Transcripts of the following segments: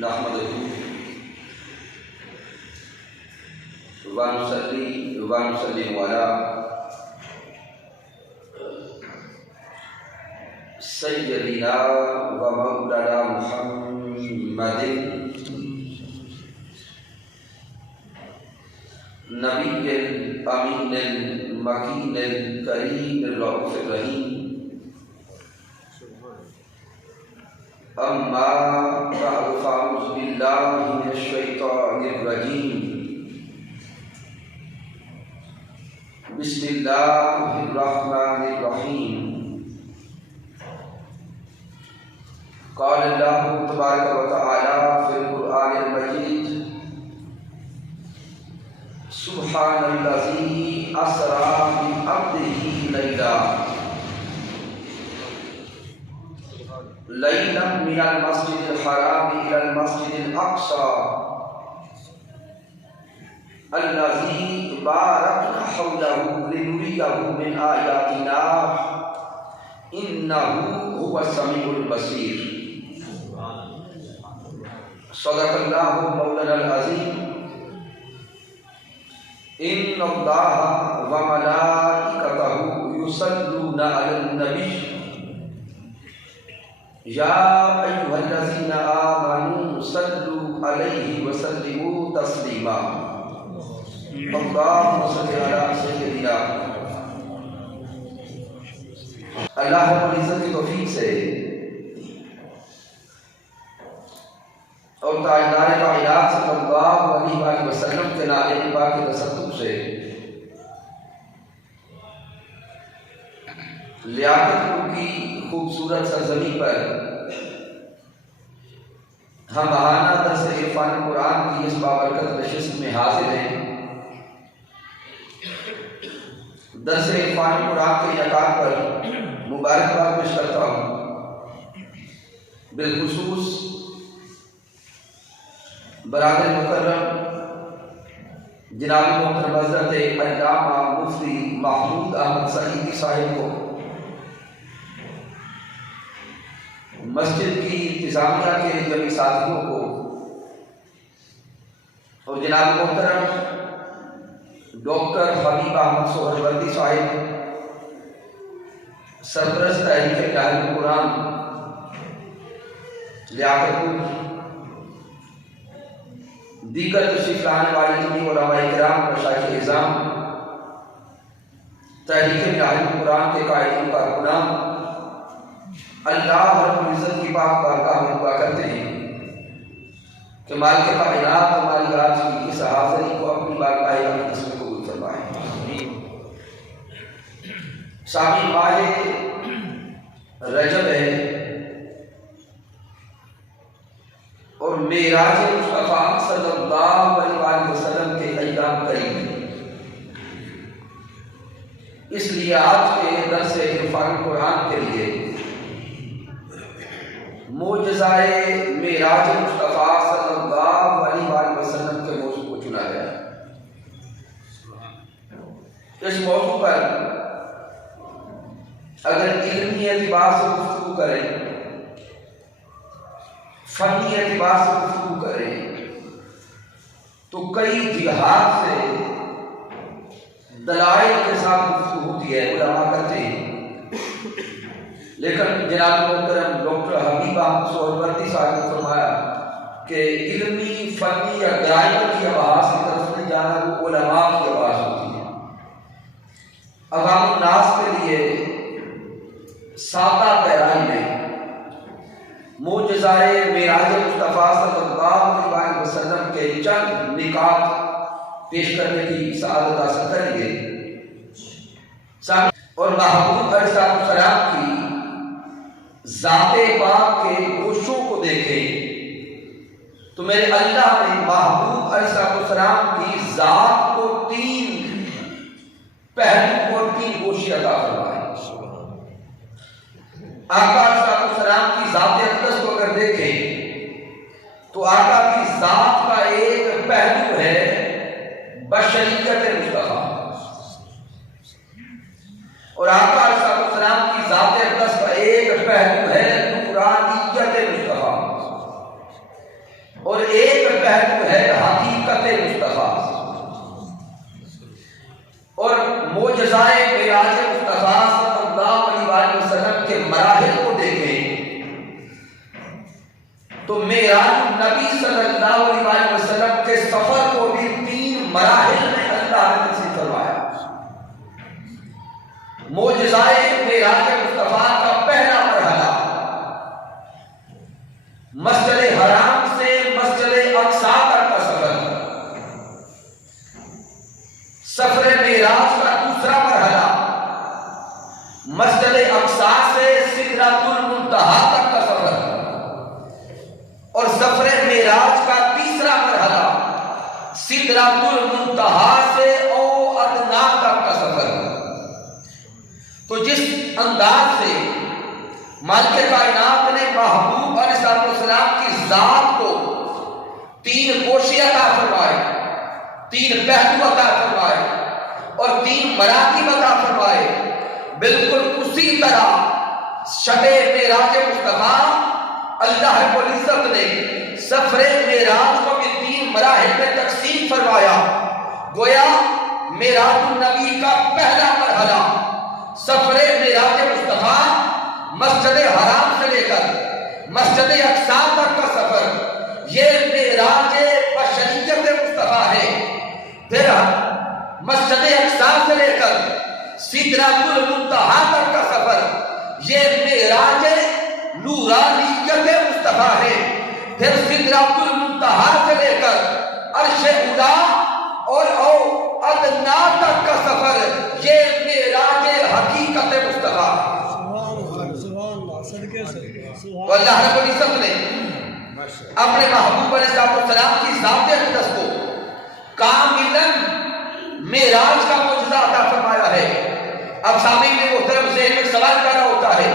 نحمده ونصلي ونسلم على سيدنا ومولانا محمد نبي الأمين المكين الكريم الرؤوف الرحيم. أما بعد فأعوذ بالله من الشيطان الرجيم. بسم الله الرحمن الرحيم. قال الله تبارك وتعالى في القرآن المجيد: سبحان الذي أسرى بعبده ليلا من المسجد الحرام إلى المسجد الأقصى الذي باركنا حوله لنريه من آياتنا إنه هو السميع البصير. صدق الله مولانا العظيم. إن الله وملائكته يصلون على النبي يا أيها الذين آمنوا صلوا عليه وسلموا تسليما. اللهم صل على سيدنا. اللہ رب العزت کی توفیق سے اور تاجدار کائنات صلی اللہ علیہ وسلم کے نعرے پاک کے تصدق سے لیاقت کی خوبصورت سرزمین پر ہم ماہانہ درس عرفان قرآن کی اس بابرکت نشست میں حاضر ہیں. درس عرفان قرآن کے انعقاد پر مبارکباد پیش کرتا ہوں. بالخصوص برادر مکرم جناب محترم حضرت علامہ مفتی محمود احمد سعیدی صاحب کو، مسجد کی انتظامیہ کے جمیع ساتھیوں کو اور جناب محترم ڈاکٹر حبیب احمد سہروردی صاحب سرپرست تحریک جاہل قرآن لیاقت دیگر تشریف لانے والے جمیع علماء کرام مشائخ اعظام تحریک جاہل قرآن کے قائدین کارکنان، اللہ رب العزت کی پاک بارگاہ میں دعا کرتے ہیں کہ مالک کائنات ہماری آج کی اس حاضری کو اپنی بارگاہ اقدس میں قبول فرمائے. سامعین، ماہ رجب ہے اور معراج مصطفیٰ صلی اللہ علیہ وسلم کے ایام قریب ہیں. اس لیے آج کے درس عرفان قرآن کے لیے معجزہ معراج مصطفیٰ صلی اللہ علیہ وسلم کے موضوع کو چنا گیا. اس موضوع پر اگر علمی اعتبار سے گفتگو کریں، فنی اعتبار سے گفتگو کریں تو کئی جہات سے دلائل کے ساتھ گفتگو ہوتی ہے، علماء کرتے ہیں. لیکن جناب محترم ڈاکٹر حبیب احمد سہروردی صاحب نے فرمایا کہ علمی فنی یا دلائل کی آواز کی طرف نہیں جانا، وہ علماء کی آواز ہوتی ہے. عوام الناس کے لیے سادہ گہرائی میں معجزہ معراج مصطفیٰ صلی اللہ علیہ وسلم کے چند نکات پیش کرنے کی سعادت حاصل کریں گے. اور محبوب علیہ السلام کی ذات پاک کے گوشوں کو دیکھیں تو میرے اللہ نے محبوب علیہ السلام کی ذات کو 3 پہلو اور 3 گوشے عطا فرمائے. آقا علیہ السلام کی ذات اقدس کو اگر دیکھیں تو آقا کی ذات کا ایک پہلو ہے بشریت مصطفیٰ، اور آقا علیہ السلام کی ذات اقدس کا ایک پہلو ہے نورانیت مصطفیٰ. پہلو ہے حقیقت مصطفیٰ، اور معجزائے معراج مصطفیٰ صلی اللہ علیہ وسلم کے مراحل کو دیکھیں تو معراج نبی صلی اللہ علیہ وسلم کے سفر کو بھی 3 مراحل میں اللہ نے نصیب فرمایا۔ معجزائے معراج مصطفیٰ کا پہلا مرحلہ مسجد حرام سے مسجد اقصی تک کا سفر، سفر معراج کا دوسرا مرحلہ مسجد اقصی سے سدرۃ المنتہا تک کا سفر، اور سفر معراج کا تیسرا مرحلہ سدرۃ المنتہا سے او ادنا تک کا سفر۔ تو جس انداز سے مالک کائنات نے محبوب علیہ السلام کی ذات کو 3 گوشے عطا فرمائے، 3 پہلو عطا فرمائے اور 3 مراتب عطا فرمائے، بالکل اسی طرح شب معراج مصطفیٰ اللہ رب العزت نے سفر معراج کو بھی 3 مراحل میں تقسیم فرمایا۔ گویا معراج النبی کا پہلا مرحلہ سفر معراج مصطفیٰ مسجد حرام سے لے کر مسجد اقصی تک کا سفر، یہ معراج بشریت مصطفیٰ ہے۔ پھر مسجد اقصی سے لے کر سدرۃ المنتہا تک کا سفر، یہ معراج نورانیت مصطفیٰ ہے۔ پھر سدرۃ المنتہا سے لے کر عرش اولی اور او ادنا تک کا سفر، یہ معراج حقیقت مصطفیٰ ہے۔ تو اللہ رب العزت نے اپنے محبوب علیہ السلام کی ذات اقدس کو کاملاً معراج کا معجزہ عطا فرمایا ہے۔ اب سامعین محترم ذہن میں سوال پیدا ہوتا ہے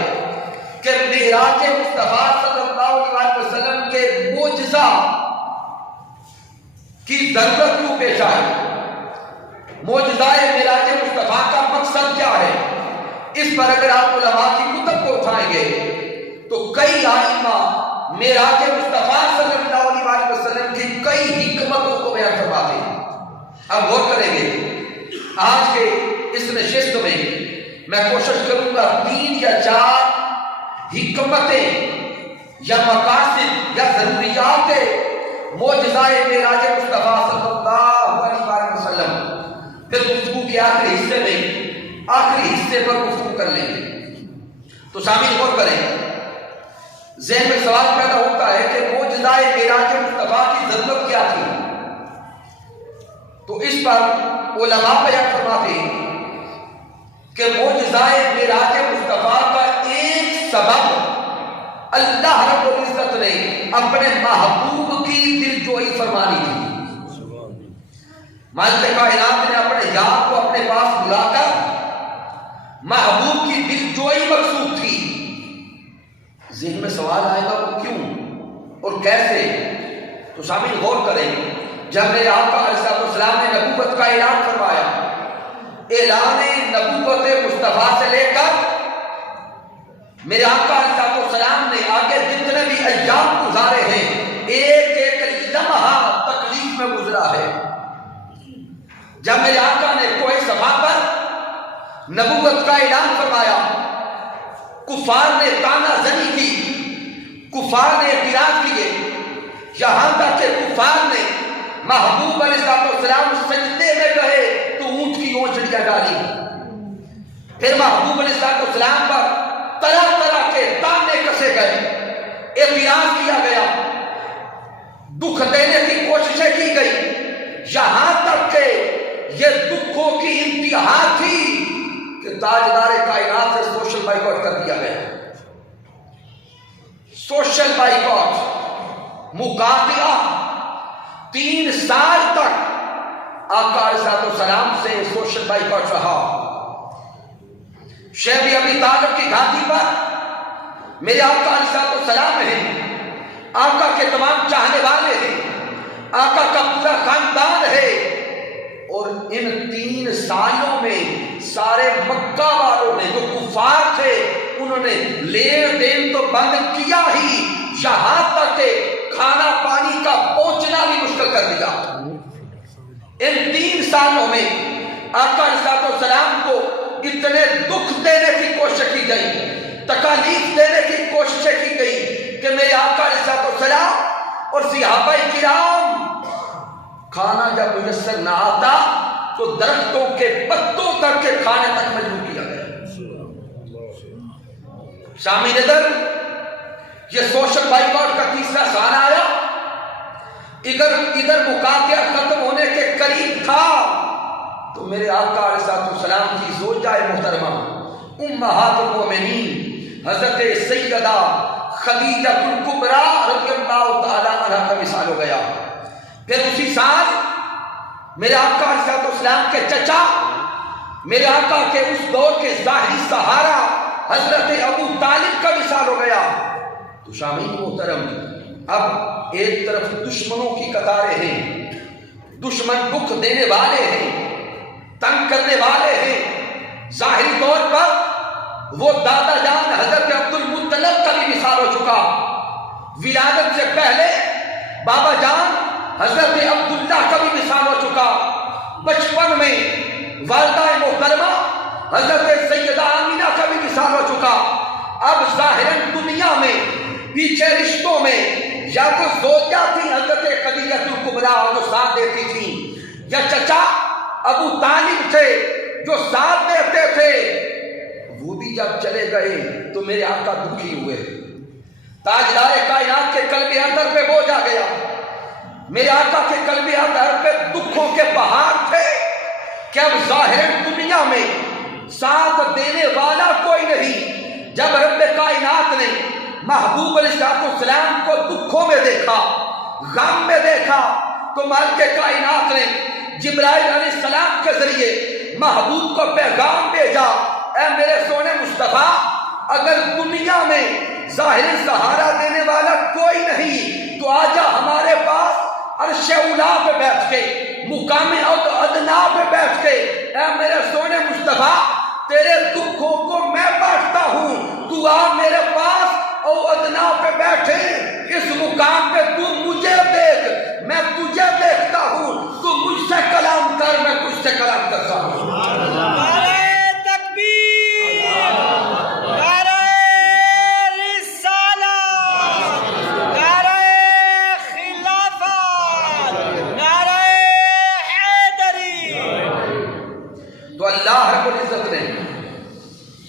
کہ معراج مصطفیٰ صلی اللہ علیہ وسلم کے معجزہ کی ضرورت کیوں پیش آئی؟ معجزائے معراج مصطفیٰ کا مقصد کیا ہے؟ اس پر اگر آپ علماء کی کتب کو اٹھائیں گے تو کئی آئمہ معراج مصطفیٰ صلی اللہ علیہ وسلم کی کئی حکمتوں کو بیان فرماتے ہیں۔ اب غور کریں گے آج کے اس نشست میں میں کوشش کروں گا 3 یا 4 حکمتیں یا مقاصد یا ضروریات معجزائے معراج مصطفیٰ صلی اللہ علیہ وسلم، پھر گفتگو کے آخری حصے پر گفتگو کر لیں گے۔ تو شامل غور کریں، ذہن میں سوال پیدا ہوتا ہے کہ معجزائے معراج مصطفیٰ کی ضرورت کیا تھی؟ تو اس پر علماء بیان فرماتے ہیں کہ معجزائے معراج مصطفیٰ کا ایک سبب اللہ رب العزت نے اپنے محبوب کی دلجوئی فرمانی تھی۔ مالک کائنات نے اپنے یار کو اپنے پاس بلا کر محبوب کی دلجوئی مقصود تھی۔ ذہن میں سوال آئے گا وہ کیوں اور کیسے؟ تو شامل غور کریں، جب میرے آقا علیہ السلام نے نبوت کا اعلان فرمایا، اعلان نبوت مصطفیٰ سے لے کر میرے آقا علیہ السلام نے آگے جتنے بھی ایام گزارے ہیں، ایک ایک لمحہ تکلیف میں گزرا ہے۔ جب میرے آقا نے کوہ صفا پر نبوت کا اعلان فرمایا، کفار نے تانا زنی کی، کفار نے اعتراض کیے، یہاں تک کہ کفار نے محبوب علیہ السلام سجدے میں گئے تو اونٹ کی اونچڑیاں ڈالی۔ پھر محبوب علیہ السلام پر طرح طرح کے تانے کسے گئے، اعتراض کیا گیا، دکھ دینے کی کوششیں کی گئی، یہاں تک کہ یہ دکھوں کی انتہا تھی کہ تاجدار کائنات سے سوشل بائیکاٹ کر دیا گیا۔ سوشل بائیکاٹ، مقاطعہ، 3 سال تک آقا علیہ السلام سے سوشل بائیکاٹ رہا۔ شیخ ابی طالب کی گھاٹی پر میرے آقا علیہ السلام ہیں، آقا کے تمام چاہنے والے ہیں، آقا کا پورا خاندان ہے، اور ان 3 سالوں میں سارے مکہ والوں نے جو کفار تھے انہوں نے لین دین تو بند کیا ہی، یہاں تک کہ کھانا پانی کا پہنچنا بھی مشکل مکمل کر دیا۔ ان 3 سالوں میں آقا علیہ السلام کو اتنے دکھ دینے کی کوشش کی گئی، تکالیف دینے کی کوشش کی گئی کہ میرے آقا علیہ السلام اور صحابہ کرام کھانا جب میسر نہ آتا تو درختوں کے پتوں تک کے کھانے تک مجبور کیا گیا۔ شامی ندر یہ سوشل بائیکاٹ کا 3را سال آیا، ادھر مقاطعہ ختم ہونے کے قریب تھا تو میرے آقا علیہ السلام کی زوجہ محترمہ امہات المومنین حضرت سیدہ خدیجہ الکبریٰ رضی اللہ تعالی عنہ کا وصال ہو گیا۔ پھر اسی سال میرے آقا علیہ السلام کے چچا، میرے آقا کے اس دور کے ظاہری سہارا حضرت ابو طالب کا وصال ہو گیا۔ تو شامعین محترم، اب ایک طرف دشمنوں کی قطاریں ہیں، دشمن دکھ دینے والے ہیں، تنگ کرنے والے ہیں۔ ظاہری طور پر وہ دادا جان حضرت عبد المطلب کا بھی وصال ہو چکا، ولادت سے پہلے بابا جان حضرت عبداللہ کا بھی وصال ہو چکا، بچپن میں والدہ محترمہ حضرت سیدہ آمینہ کا بھی وصال ہو چکا۔ اب ظاہراً دنیا میں پیچھے رشتوں میں یا تو زوجہ تھی حضرت خدیجہ الکبریٰ جو ساتھ دیتی تھی، یا چچا ابو طالب تھے جو ساتھ دیتے تھے۔ وہ بھی جب چلے گئے تو میرے آقا دکھی ہوئے، تاجدار کائنات کے قلب اطہر پہ بوجھ آ گیا۔ میرے آقا کے قلب اطہر پہ دکھوں کے پہاڑ تھے کہ اب ظاہر دنیا میں ساتھ دینے والا کوئی نہیں۔ جب رب کائنات نے محبوب علیہ السلام کو دکھوں میں دیکھا، غم میں دیکھا، تو مالک کائنات نے جبرائیل علیہ السلام کے ذریعے محبوب کو پیغام بھیجا، اے میرے سونے مصطفیٰ، اگر دنیا میں ظاہری سہارا دینے والا کوئی نہیں تو آجا ہمارے پاس عرش اولا پہ بیٹھ کے، مقام ادنا پہ بیٹھ کے، اے میرے سونے مصطفیٰ تیرے دکھوں کو میں بانٹتا ہوں، تو آ میرے پاس او ادنا پہ بیٹھے، اس مقام پہ تو مجھے دیکھ، میں تجھے دیکھتا ہوں، تو مجھ سے کلام کر، میں تجھ سے کلام کرتا ہوں۔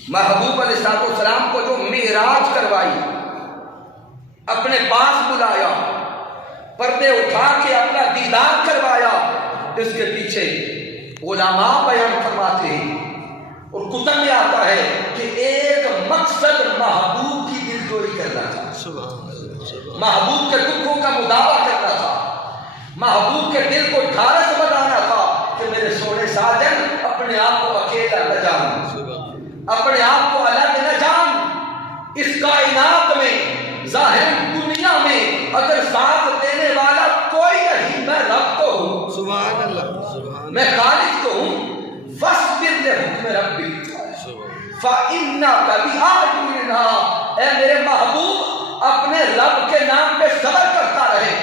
محبوب علیہ السلام کو جو معراج کروائی، اپنے پاس بلایا، پردے اٹھا کے اپنا دیدار کروایا، اس کے پیچھے علماء بیان فرماتے ہیں اور کتب میں آتا ہے کہ ایک مقصد محبوب کی دلجوئی کرنا تھا، محبوب کے دکھوں کا مداوا کرنا تھا، محبوب کے دل کو ڈھارس بنانا تھا کہ میرے سونے ساجن اپنے آپ کو اکیلا نہ جان، اپنے آپ کو الگ نہ جان، اس کائنات میں ظاہر دنیا میں اگر ساتھ دینے والا کوئی نہیں، میں رب تو ہوں، سبحان اللہ، میں خالق تو ہوں، فاصبر لحکم ربک فإنک بأعیننا، اے میرے محبوب اپنے رب کے نام پہ صبر کرتا رہے،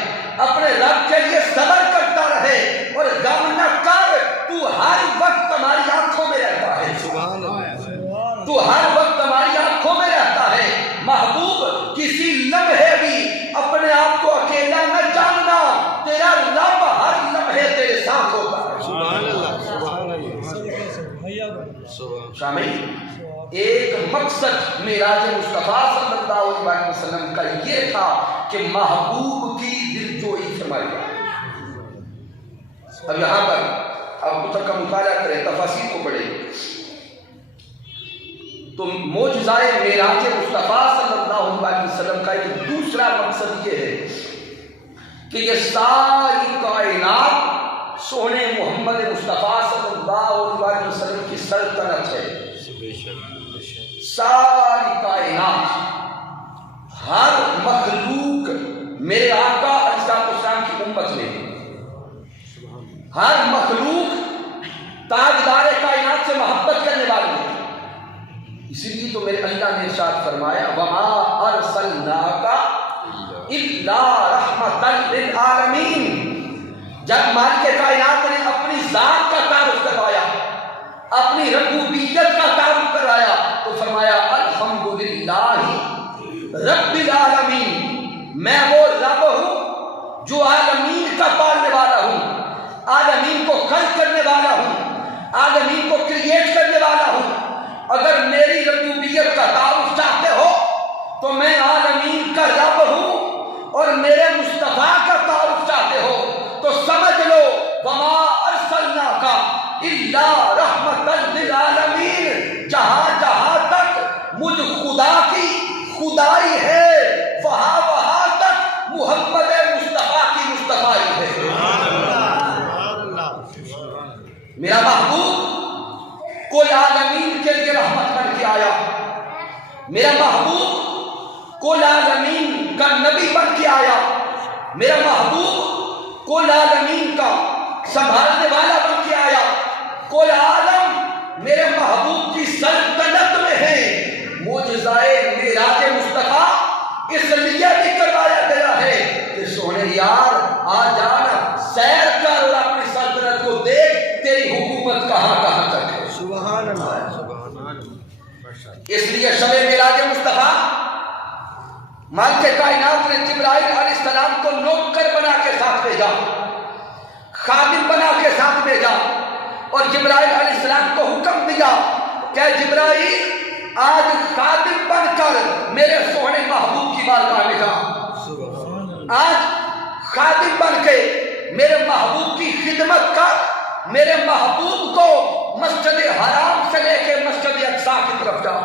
اپنے رب کے لیے صبر کرتا رہے اور غم نہ کر، تو ہر وقت ہماری آنکھوں میں رہتا ہے، سبحان اللہ، تو ہر وقت ہماری آنکھوں میں رہتا ہے۔ محبوب کسی لمحے بھی اپنے آپ کو اکیلا نہ جاننا، تیرا رب ہر لمحے تیرے ساتھ ہوتا ہے، سبحان اللہ، سبحان اللہ۔ شامعین، ایک مقصد معراج مصطفیٰ صلی اللہ علیہ وسلم کا یہ تھا کہ محبوب کی دلجوئی فرمائی جائے۔ اب یہاں پر آپ کتب کا مطالعہ کریں، تفاسیر کو پڑھیں تو معجزۂ معراج مصطفیٰ صلی اللہ علیہ وسلم کا ایک دوسرا مقصد یہ ہے کہ یہ ساری کائنات سونے محمد مصطفیٰ صلی اللہ علیہ وسلم کی سلطنت ہے۔ ساری کائنات، ہر مخلوق میرے آقا علیہ السلام کی امت میں، ہر مخلوق تاجدار کائنات سے محبت کرنے والی ہے۔ اسی لیے تو میرے اللہ نے ارشاد فرمایا وَمَا أَرْسَلْنَاكَ إِلَّا رَحْمَةً لِلْعَالَمِينَ، جب مالک کائنات نے اپنی ذات کا تعارف کروایا، اپنی ربوبیت کا تعارف کرایا، تو فرمایا الحمدللہ رب العالمین، میں وہ رب ہوں جو عالمین کا پالنے والا ہوں، عالمین کو خلق کرنے والا ہوں، عالمین کو کریٹ کرنے والا ہوں۔ اگر میری ربوبیت کا تعارف چاہتے ہو تو میں عالمین کا رب ہوں، اور میرے مصطفیٰ کا تعارف چاہتے ہو تو سمجھ لو وما ارسلناک الا رحمتا للعالمین، جہاں جہاں تک مجھ خدا کی خدائی ہے وہاں وہاں تک محمد مصطفیٰ کی مصطفیٰ ہے۔ میرا محبوب کوئی عالمین کے لیے رحمت بن کے آیا، میرا محبوب کوئی عالمین کا نبی بن کے آیا، میرا محبوب کوئی عالمین کا سنبھالنے والا بن کے آیا، کوئی عالم میرے محبوب کی سلطنت میں ہے۔ معجزائے معراج مصطفیٰ اس لیے بھی کروایا گیا ہے کہ سونے یار آ جانا، سیر کر اور اپنی سلطنت کو دیکھ، تیری حکومت کہاں کہاں تک ہے۔ سبحان اللہ۔ اس لیے شب معراج مصطفیٰ مالک کائنات نے جبرائیل علیہ السلام کو نوکر بنا کے ساتھ بھیجا، خادم بنا کے ساتھ بھیجا، اور جبرائیل علیہ السلام کو حکم دیا کہ جبرائیل آج خادم بن کر میرے سونے محبوب کی بارگاہ میں جا، آج خادم بن کے میرے محبوب کی خدمت کر، میرے محبوب کو مسجد حرام سے لے کے مسجد اقصی کی طرف جا۔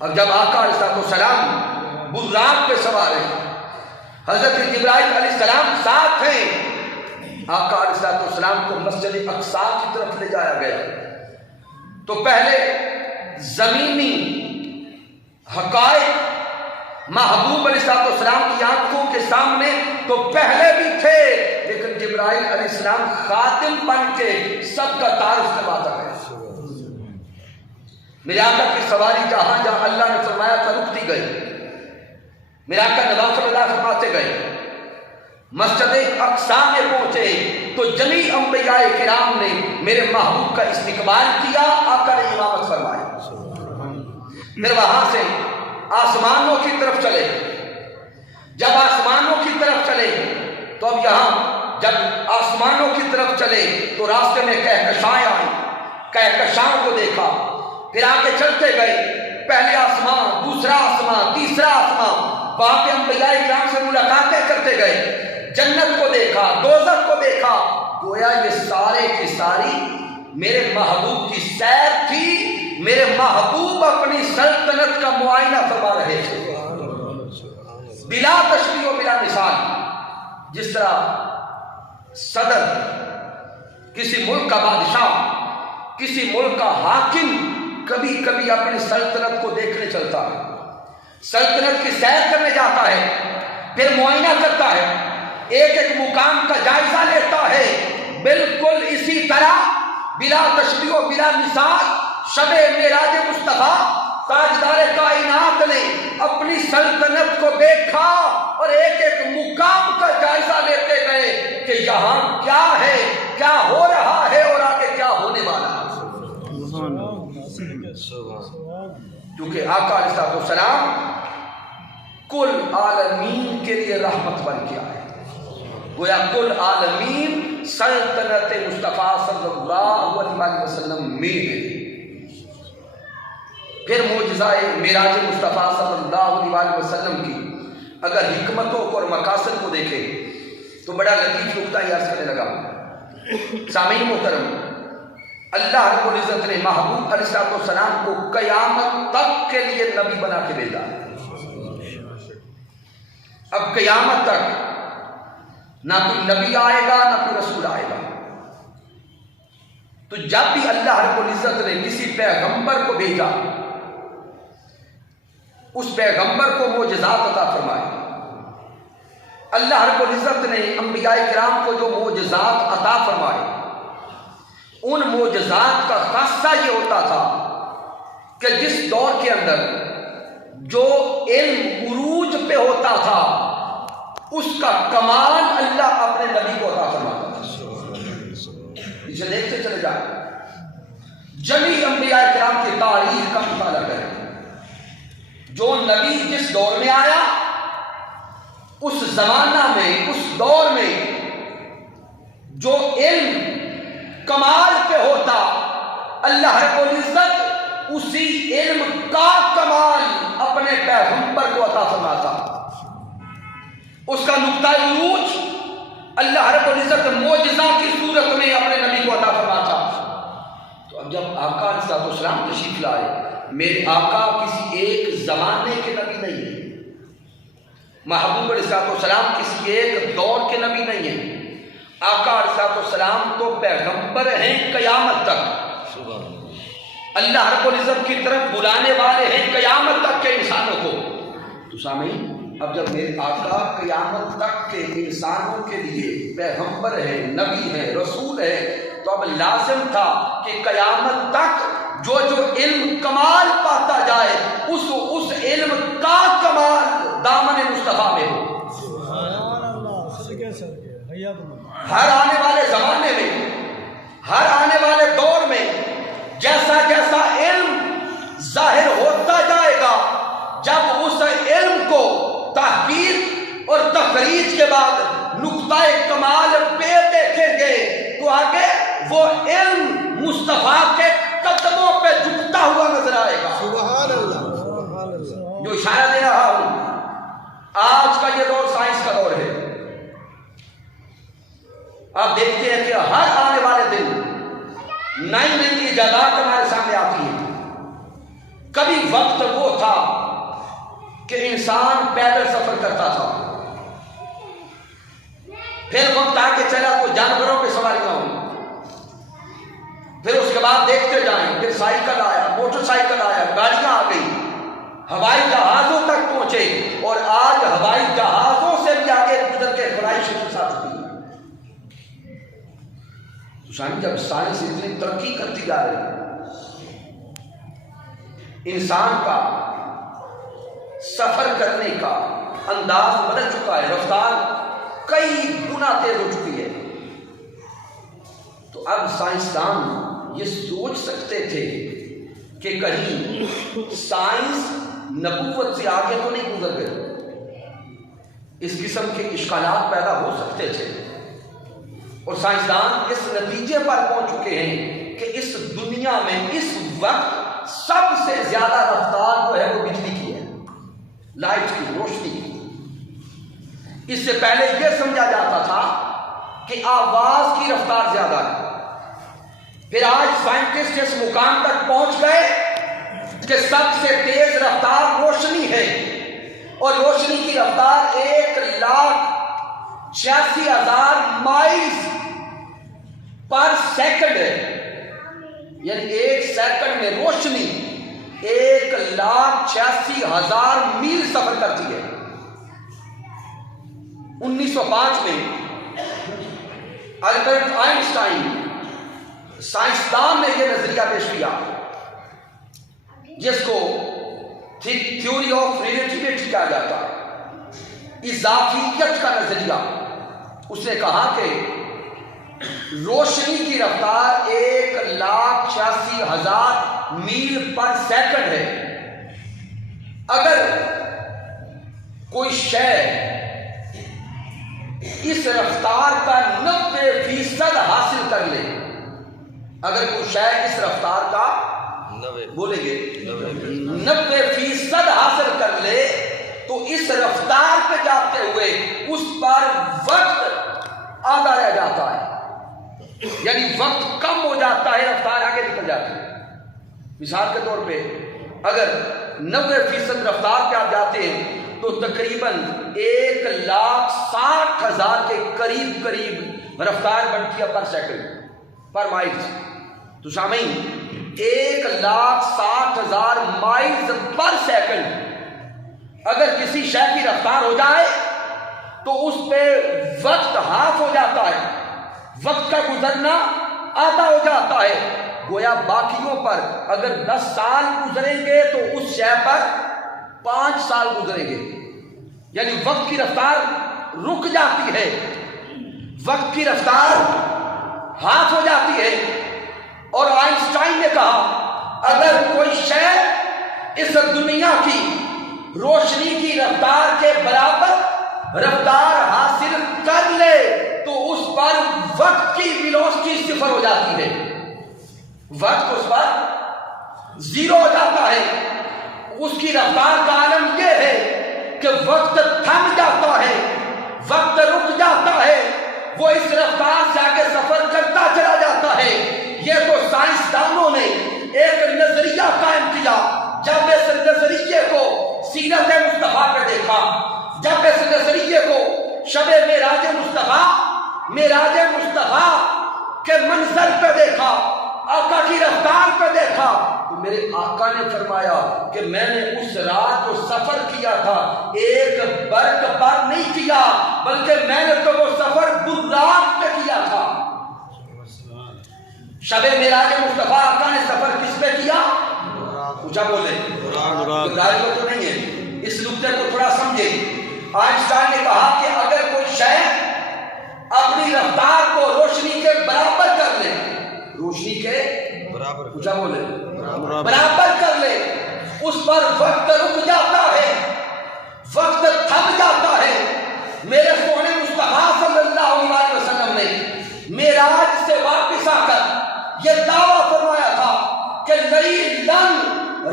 اب جب آقا علیہ السلام براق پہ سوار ہیں، حضرت جبرائیل علیہ السلام ساتھ ہیں، آقا علیہ السلام کو مسجد اقصی کی طرف لے جایا گیا تو پہلے زمینی حقائق محبوب علیہ السلام کی آنکھوں کے سامنے تو پہلے بھی تھے، لیکن جبرائیل علیہ السلام خاتم بن کے سب کا تعارف کرواتا ہے۔ میرے آقا کی سواری جہاں جہاں اللہ نے فرمایا تھا رکتی گئی، میرے آقا نوافل اللہ فرماتے گئے، مسجد اقصی میں پہنچے تو جمیع انبیاء کرام نے میرے محبوب کا استقبال کیا، آقا نے امامت فرمائی۔ پھر وہاں سے آسمانوں کی طرف چلے، جب آسمانوں کی طرف چلے تو اب یہاں جب آسمانوں کی طرف چلے تو راستے میں کہکشائیں آئیں، کہکشاؤں کو دیکھا، پھر آگے چلتے گئے، پہلے آسمان، دوسرا آسمان، تیسرا آسمان، وہاں پہ انبیاء کرام سے ملاقاتیں کرتے گئے، جنت کو دیکھا، دوزخ کو دیکھا، گویا یہ سارے کی ساری میرے محبوب کی سیر تھی، میرے محبوب اپنی سلطنت کا معائنہ فرما رہے تھے بلا تشبیہ و بلا مثال۔ جس طرح صدر کسی ملک کا بادشاہ، کسی ملک کا حاکم کبھی کبھی اپنی سلطنت کو دیکھنے چلتا ہے، سلطنت کی سیر کرنے جاتا ہے، پھر معائنہ کرتا ہے، ایک ایک مقام کا جائزہ لیتا ہے، بالکل اسی طرح بلا تشبیہ و بلا مثال شب معراج مصطفیٰ تاجدار کائنات نے اپنی سلطنت کو دیکھا اور ایک ایک مقام کا جائزہ لیتے گئے کہ یہاں کیا ہے، کیا ہو رہا ہے اور آگے کیا ہونے والا ہے۔ کیونکہ آقا علیہ السلام کل عالمین کے لیے رحمت بن کے آئے، گویا کل عالمین سلطنت مصطفیٰ صلی اللہ علیہ وسلم میں ہے۔ پھر معجزائے معراج مصطفیٰ صلی اللہ علیہ وسلم کی اگر حکمتوں کو اور مقاصد کو دیکھیں تو بڑا لطیف نکتہ یہ عرض کرنے لگا۔ سامعین محترم، اللہ رب العزت نے محبوب علیہ السلام کو قیامت تک کے لیے نبی بنا کے بھیجا۔ اب قیامت تک نہ کوئی نبی آئے گا نہ کوئی رسول آئے گا، تو جب بھی اللہ رب العزت نے کسی پیغمبر کو بھیجا، اس پیغمبر کو معجزات عطا فرمائے۔ اللہ رب العزت نے انبیاء کرام کو جو معجزات عطا فرمائے، ان معجزات کا خاصہ یہ ہوتا تھا کہ جس دور کے اندر جو علم عروج پہ ہوتا تھا، اس کا کمال اللہ اپنے نبی پیچھے دیکھتے چلے جائیں، جمیع انبیاء کرام کی تاریخ کا مطالعہ کریں، جو نبی جس دور میں آیا اس زمانہ میں، اس دور میں جو علم کمال پہ ہوتا، اللہ رب العزت اسی علم کا کمال اپنے پیغمبر کو عطا فرماتا، اس کا نقطہ عروج اللہ رب العزت معجزہ کی صورت میں اپنے نبی کو عطا فرماتا۔ تو اب جب آقا علیہ السلام تشریف لائے، میرے آقا کسی ایک زمانے کے نبی نہیں ہیں، محبوب علیہ السلام کسی ایک دور کے نبی نہیں ہیں، آقا علیہ السلام تو پیغمبر ہیں قیامت تک، اللہ رب العزت کی طرف بلانے والے ہیں قیامت تک کے انسانوں کو۔ تو سامعین، اب جب میرے آقا قیامت تک کے انسانوں کے لیے پیغمبر ہے، نبی ہے، رسول ہے، تو اب لازم تھا کہ قیامت تک جو علم کمال پاتا جائے اس علم کا کمال دامن مصطفیٰ میں ہو۔ ہر آنے والے زمانے میں، ہر آنے والے دور میں جیسا جیسا علم ظاہر ہوتا جائے گا، جب اس علم کو تحقیق اور تخریج کے بعد نقطہ کمال پہ دیکھیں گے تو آگے وہ علم مصطفیٰ کے قدموں پہ جھکتا ہوا نظر آئے گا۔ سبحان اللہ۔ جو اشارہ دے رہا ہوں، آج کا یہ دور سائنس کا دور ہے، آپ دیکھتے ہیں کہ ہر آنے والے دن نئی نئی ایجادات ہمارے سامنے آتی ہیں۔ کبھی وقت وہ تھا کہ انسان پیدل سفر کرتا تھا، پھر وقت آگے چلا تو جانوروں پہ سواریاں ہوئی، پھر اس کے بعد دیکھتے جائیں، پھر سائیکل آیا، موٹر سائیکل آیا، گاڑیاں آ گئی، ہوائی جہازوں تک پہنچے، اور آج ہوائی جہازوں سے بھی آگے گزر کے خلائی شکل ساتھ چکی ہے۔ جب سائنس اتنی ترقی کرتی جا رہی ہے، انسان کا سفر کرنے کا انداز بدل چکا ہے، رفتار کئی گنا تیز ہو چکی ہے، تو اب سائنسدان یہ سوچ سکتے تھے کہ کہیں سائنس نبوت سے آگے تو نہیں گزر گئی، اس قسم کے اشکالات پیدا ہو سکتے تھے، اور سائنسدان اس نتیجے پر پہنچ چکے ہیں کہ اس دنیا میں اس وقت سب سے زیادہ رفتار جو ہے وہ بجلی کی ہے، لائٹ کی، روشنی کی۔ اس سے پہلے یہ سمجھا جاتا تھا کہ آواز کی رفتار زیادہ ہے، پھر آج سائنٹسٹ اس مقام تک پہنچ گئے کہ سب سے تیز رفتار روشنی ہے، اور روشنی کی رفتار 1,86,000 مائلز پر سیکنڈ ہے، یعنی ایک سیکنڈ میں روشنی 1,86,000 میل سفر کرتی ہے۔ 1905 میں البرٹ آئنسٹائن سائنسدان نے یہ نظریہ پیش کیا جس کو تھیوری آف ریلیٹیوٹی کہا جاتا ہے، اضافیت کا نظریہ۔ اس نے کہا کہ روشنی کی رفتار 1,86,000 میل پر سیکنڈ ہے، اگر کوئی شے اس رفتار کا 90% حاصل کر لے، اگر کوئی شے اس رفتار کا بولیں گے 90% حاصل کر لے تو اس رفتار پہ جاتے ہوئے اس پر وقت آدھا رہ جاتا ہے، یعنی وقت کم ہو جاتا ہے، رفتار آگے نکل جاتی ہے۔ مثال کے طور پہ اگر 90% رفتار پہ آپ جاتے ہیں تو تقریباً 1,60,000 کے قریب رفتار بنتی ہے پر سیکنڈ، پر مائل۔ تو سامعین 1,60,000 مائلز پر سیکنڈ اگر کسی شے کی رفتار ہو جائے تو اس پہ وقت ہاف ہو جاتا ہے، وقت کا گزرنا آدھا ہو جاتا ہے، گویا باقیوں پر اگر 10 سال گزریں گے تو اس شے پر 5 سال گزریں گے، یعنی وقت کی رفتار رک جاتی ہے، وقت کی رفتار ہاتھ ہو جاتی ہے. اور آئنسٹائن نے کہا اگر کوئی شے اس دنیا کی روشنی کی رفتار کے برابر رفتار حاصل کر لے تو اس پر وقت کی ویلوسٹی صفر ہو جاتی ہے. وقت اس پر زیرو ہو جاتا ہے. اس کی رفتار کا عالم یہ ہے کہ وقت تھم جاتا ہے, وقت رک جاتا ہے, وہ اس رفتار سے آگے سفر کرتا چلا جاتا ہے. یہ تو سائنسدانوں نے ایک نظریہ قائم کیا. جب اس نظریے کو سیرت مصطفیٰ پہ دیکھا, جب اس نظریے کو شب معراج مصطفیٰ کے منظر پہ دیکھا, آقا کی رفتار پہ دیکھا, تو میرے آقا نے فرمایا کہ میں نے اس رات جو سفر کیا تھا ایک برق پر نہیں کیا, بلکہ میں نے تو وہ سفر براق پہ کیا تھا. شب معراج مصطفیٰ آقا نے سفر کس پہ کیا؟ اونچا بولے, براق کو تو نہیں ہے. اس نقطے کو تھوڑا سمجھے. آئنسٹائن نے کہا کہ اگر کوئی شے اپنی رفتار کو روشنی کے برابر کر لے, روشنی کے برابر, اونچا بولے, برابر کر لے, اس پر وقت رک جاتا ہے, وقت تھم جاتا ہے. میرے سونے مصطفیٰ صلی اللہ علیہ وسلم نے معراج سے واپس آ کر یہ دعویٰ فرمایا تھا کہ لیلاً,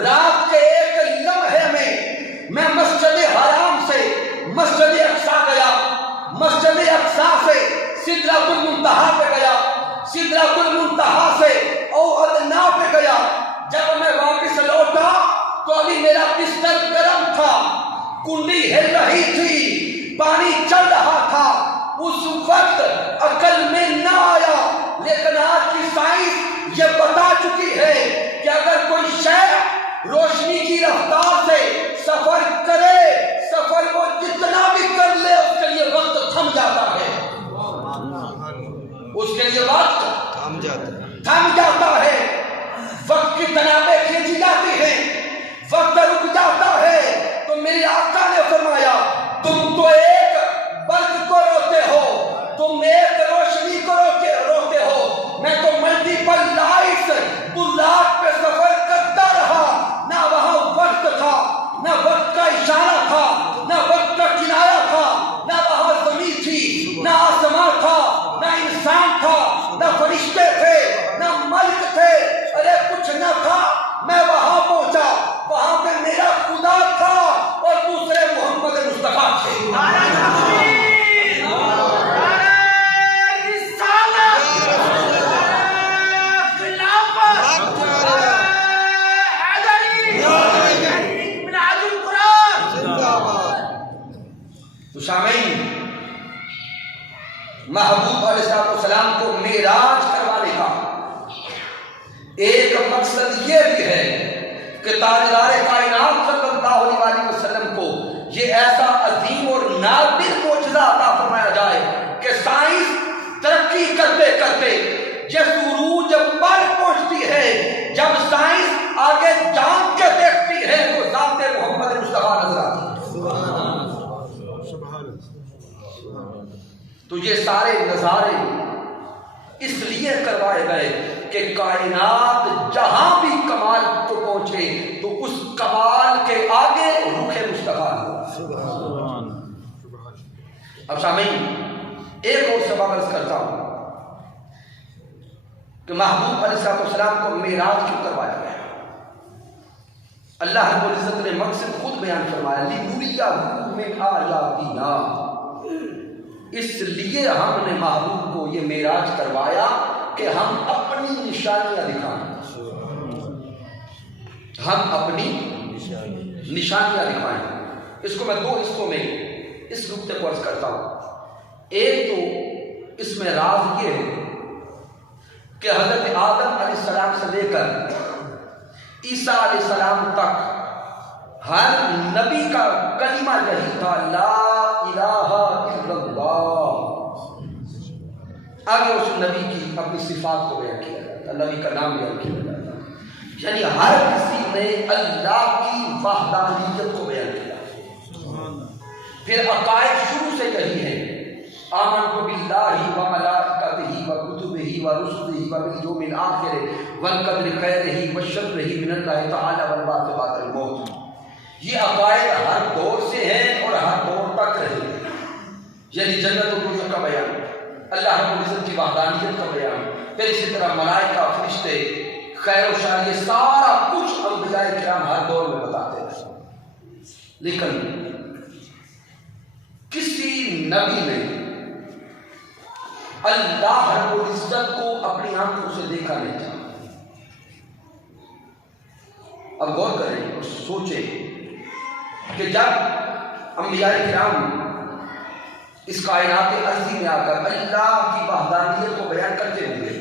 رات کے ایک لمحے میں مسجد حرام سے مسجد اقصی گیا, مسجد اقصی سے سدرۃ المنتہا پہ گیا, سدرۃ المنتہا سے او ادنا پہ گیا. جب میں واپس لوٹا تو ابھی میرا بستر گرم تھا, کنڈی ہل رہی تھی, پانی چل رہا تھا. اس وقت عقل میں نہ آیا, لیکن آج کی سائنس یہ بتا چکی ہے کہ اگر کوئی شے روشنی کی رفتار سے سفر کرے, سفر وہ جتنا بھی کر لے اس کے لیے وقت تھم جاتا ہے, اس کے لیے وقت تھم جاتا ہے. وقت کی تنابیں کھینچی جاتی ہیں, وقت رک جاتا ہے. تو میرے آقا نے فرمایا تم تو ایک برق کو روتے ہو, تم ایک روشنی کو روتے ہو, میں تو ملٹیپل لائٹس براق پہ سفر کرتا رہا. نہ وہاں وقت تھا, نہ وقت کا اشارہ تھا, نہ وقت کا کنایا تھا, نہ وہاں زمین تھی, نہ آسمان تھا, نہ انسان تھا, نہ فرشتے تھے, نہ ملک تھے, ارے کچھ نہ تھا. میں وہاں پہنچا, وہاں پہ میرا خدا تھا اور دوسرے محمد مصطفیٰ تھے. شامعین, محبوب علیہ السلام کو معراج کروانے کا ایک مقصد یہ بھی ہے کہ تاجدار کائنات صلی اللہ علیہ وسلم کو یہ ایسا عظیم اور نادر معجزہ عطا فرمایا جائے کہ سائنس ترقی کرتے کرتے جس عروج پر پہنچتی ہے, جب سائنس آگے جان کے دیکھتی ہے تو ذات محمد مصطفیٰ نظر آتی ہے. تو یہ سارے نظارے اس لیے کروائے گئے کہ کائنات جہاں بھی کمال کو پہنچے تو اس کمال کے آگے رخ مصطفیٰ ہو. اب سامعین ایک اور سبب عرض کرتا ہوں کہ محبوب علیہ السلام کو معراج کیوں کروایا گیا. اللہ رب العزت نے مقصد خود بیان فرمایا, لِنُرِيَهُ مِنْ آيَاتِنَا, اس لیے ہم نے محبوب کو یہ معراج کروایا کہ ہم اپنی نشانیاں دکھائیں, ہم اپنی نشانیاں دکھائیں. اس کو میں دو حصوں میں اس نقطے کو عرض کرتا ہوں. ایک تو اس میں راز یہ ہے کہ حضرت آدم علیہ السلام سے لے کر عیسیٰ علیہ السلام تک ہر نبی کا کلمہ یہی تھا, لا الہ الا اللہ. آگے اس نبی کی اپنی صفات کو بیان کیا جاتا, نبی کا نام بیان کیا جاتا, یعنی ہر کسی نے اللہ کی وحدانیت کو بیان کیا. پھر عقائد شروع سے یہی ہے, آمنت باللہ و ملائکتہ و کتبہ کتبہ ورسلہ وبالیوم الآخر والقدر خیرہ وشرہ من اللہ تعالی والبعث بعد الموت. یہ عقائد ہر دور سے ہیں اور ہر دور تک رہے ہیں. یعنی جنت و دوزخ کا بیان، اللہ رب العزت کی وحدانیت کا بیان، پھر اسی طرح ملائکہ، فرشتے، خیر و شر، یہ سارا کچھ انبیاء کرام ہر دور میں بتاتے ہیں. لیکن کسی نبی نے اللہ رب العزت کو اپنی آنکھوں سے دیکھا نہیں تھا. اب غور کریں اور سوچیں کہ جب انبیاء کرام اس کائنات ارضی میں آ کر اللہ کی وحدانیت کو بیان کرتے ہوں گے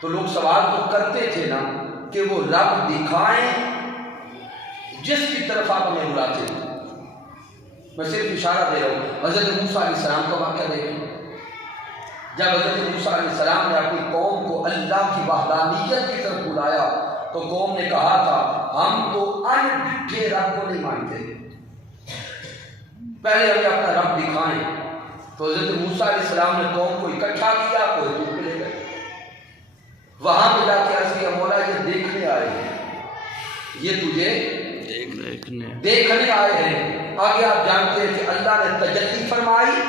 تو لوگ سوال تو کرتے تھے نا کہ وہ رب دکھائیں جس کی طرف آپ ہمیں بلاتے ہیں. میں صرف اشارہ دے رہا ہوں. حضرت موسیٰ علیہ السلام کا واقعہ دیکھیں. جب حضرت موسیٰ علیہ السلام نے اپنی قوم کو اللہ کی وحدانیت کی طرف بلایا تو قوم نے کہا تھا ہم تو ان ڈٹھے رب کو نہیں مانتے، پہلے ہمیں اپنا رب دکھائیں. تو حضرت موسیٰ علیہ السلام نے قوم کو اکٹھا کیا، کوئی دور پہ لے گئے. وہاں پہ جا کے عرض کیا مولا یہ دیکھنے آئے ہیں، یہ تجھے دیکھنے آئے ہیں. آگے آپ جانتے ہیں کہ اللہ نے تجلی فرمائی،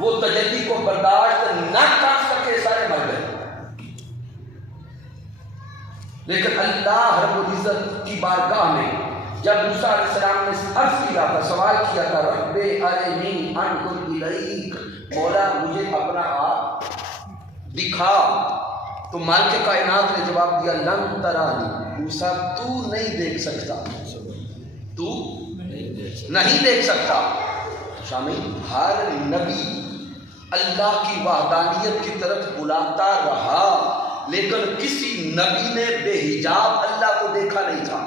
وہ تجلی کو برداشت نہ کر سکے، سارے مر گئے. لیکن اللہ رب العزت کی بارگاہ میں جب موسیٰ علیہ السلام نے عرض کیا تھا، سوال کیا تھا رب ارنی انظر الیک، مولا مجھے اپنا آپ دکھا، تو مالک کائنات نے جواب دیا لن ترانی، موسیٰ تو نہیں دیکھ سکتا، تو نہیں دیکھ سکتا. شامل ہر نبی اللہ کی وحدانیت کی طرف بلاتا رہا لیکن کسی نبی نے بے حجاب اللہ کو دیکھا نہیں تھا.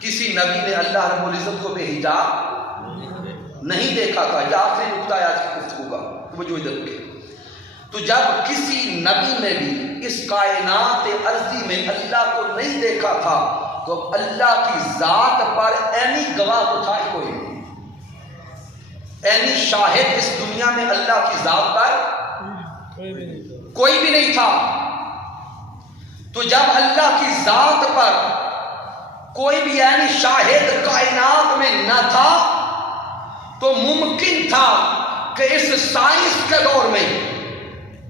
کسی نبی نے اللہ رب العزت کو بے حجاب نہیں دیکھا تھا. یہ آخری نقطہ ہے آج کی گفتگو کا، توجہ ادھر رکھیں. تو جب کسی نبی نے بھی اس کائنات ارضی میں اللہ کو نہیں دیکھا تھا تو اللہ کی ذات پر عینی گواہ تو تھا ہی کوئی نہیں. عینی شاہد اس دنیا میں اللہ کی ذات پر کوئی بھی نہیں تھا. تو جب اللہ کی ذات پر کوئی بھی عینی شاہد کائنات میں نہ تھا تو ممکن تھا کہ اس سائنس کے دور میں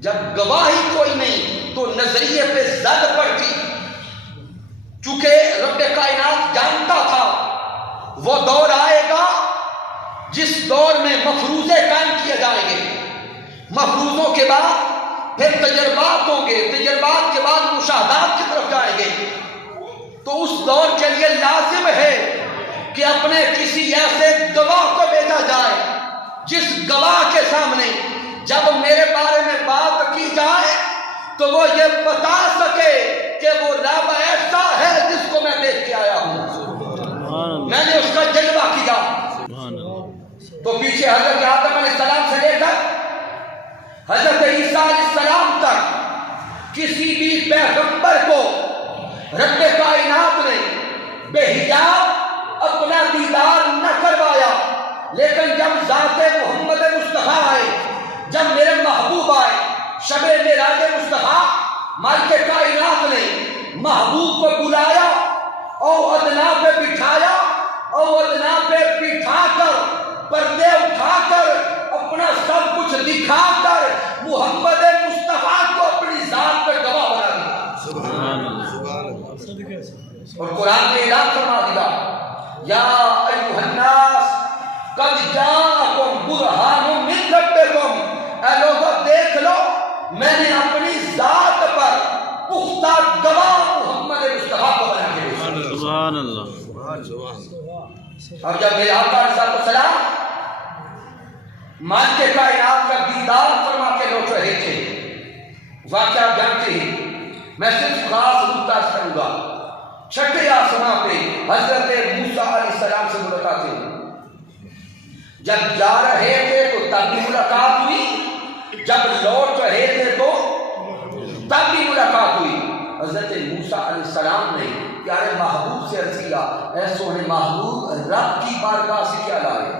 جب گواہی کوئی نہیں تو نظریے پہ زد پڑتی. چونکہ رب کائنات جانتا تھا وہ دور آئے گا جس دور میں مفروضے قائم کیے جائیں گے، مفروضوں کے بعد پھر تجربات ہوں گے، تجربات کے بعد مشاہدات کی طرف جائیں گے. تو اس دور کے لیے لازم ہے کہ اپنے کسی ایسے گواہ کو بھیجا جائے جس گواہ کے سامنے جب میرے بارے میں بات کی جائے تو وہ یہ بتا سکے کہ وہ رب ایسا ہے جس کو میں دیکھ کے آیا ہوں، میں نے اس کا جلوہ کیا. تو پیچھے حضرت آدم علیہ السلام سے لے کر حضرت عیسیٰ علیہ السلام تک کسی بھی پیغمبر کو رب کائنات نے بے حجاب اپنا دیدار نہ کروایا. لیکن جب ذات محمد مصطفیٰ آئے، جب میرے محبوب آئے، شب معراج مصطفیٰ، مالک کائنات نے محبوب کو بلایا اور ادنا پہ بٹھایا اور ادنا پہ بٹھا کر پردے اٹھا کر اپنا سب کچھ دکھا کر محمد مصطفیٰ کو اپنی ذات پہ گواہ بنا دیا. سبحان اللہ. اور قرآن نے اعلان فرما دیا یا ایھا الناس قد جاءکم برہان من ربکم، اے لوگوں دیکھ لو میں نے اپنی ذات پر پختہ گواہ محمد مصطفیٰ کو بنا کے بھیجا. سبحان اللہ. اب جب میرے آقا علیہ السلام مالک کائنات کا دیدار فرما کے لوٹ رہے تھے، واقعہ جانتے ہیں، میں صرف خاص نقطہ کروں گا. چھٹے آسمان پہ حضرت موسیٰ علیہ السلام سے ملاقات ہوئی. جب جا رہے تھے تو تب بھی ملاقات ہوئی، جب لوٹ رہے تھے تو تب بھی ملاقات ہوئی. حضرت موسیٰ علیہ السلام نے پیارے محبوب سے عرض کیا اے سونے محبوب رب کی بارگاہ سے کیا لائے؟